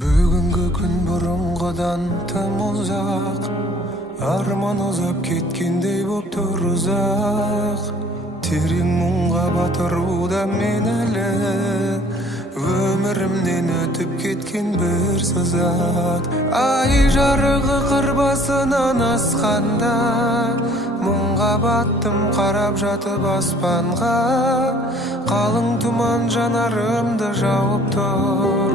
Бүгінгі күн бұрынғыдан тым ұзақ, арман ұзап кеткендей боп тұр ұзақ. Терең мұңға батыруда мен әлі, өмірімнен өтіп кеткен бір сызат. Ай жарығы қыр басынан асқанда, мұңға баттым қарап жатып аспанға. Қалың тұман жанарымды жауып тұр,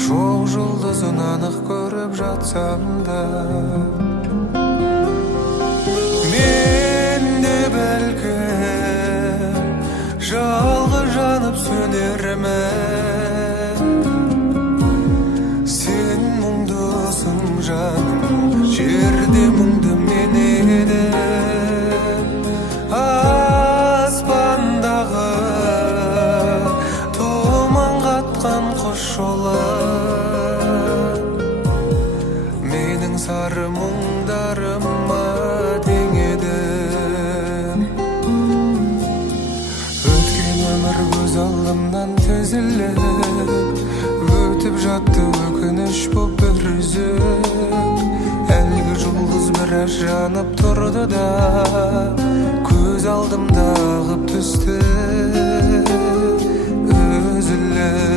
шоқ жұлдызын анық көріп жатсам да. Мен де бәлкім жалғыз жанып сөнермін. Сен мұңдысың жаным, жерде мұңды мен едім. Аспандағы тұман қатқан құс жолы, менің сары мұңдарыма тең едім. Өткен өмір көз алдымнан тізіліп, өтіп жатты өкініш боп бір үзіп. Әлгі жұлдыз біраз жанып тұрды да, көз алдымда ағып түсті үзіліп.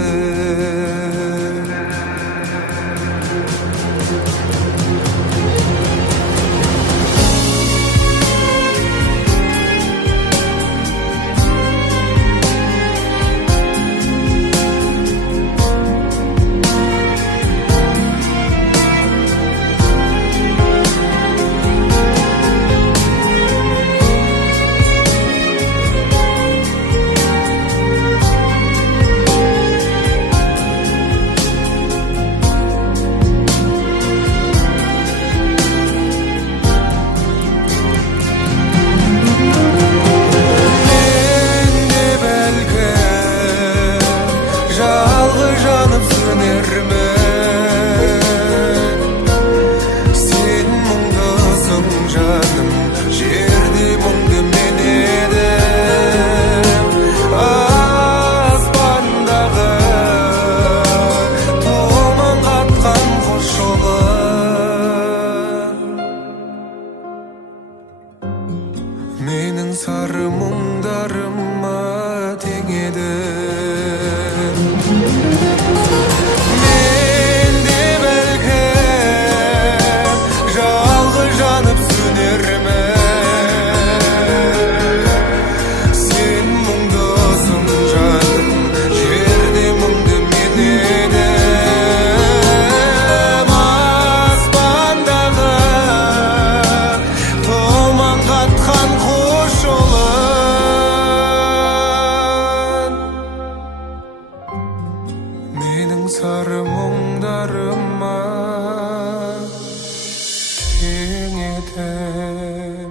Жанып сөнермін. Сен мұңдысың жаным, жерде мұңды мен едім. Аспандағы тұман қатқан құс жолы, менің сары мұңдарыма тең едім. Мен де бәлкім жалғыз жанып сөнермін. Сен мұңдысың жаным, жерде мұңды мен едім. Аспандағы тұман қатқан құс жолы, менің сары мұңдарыма тең едім.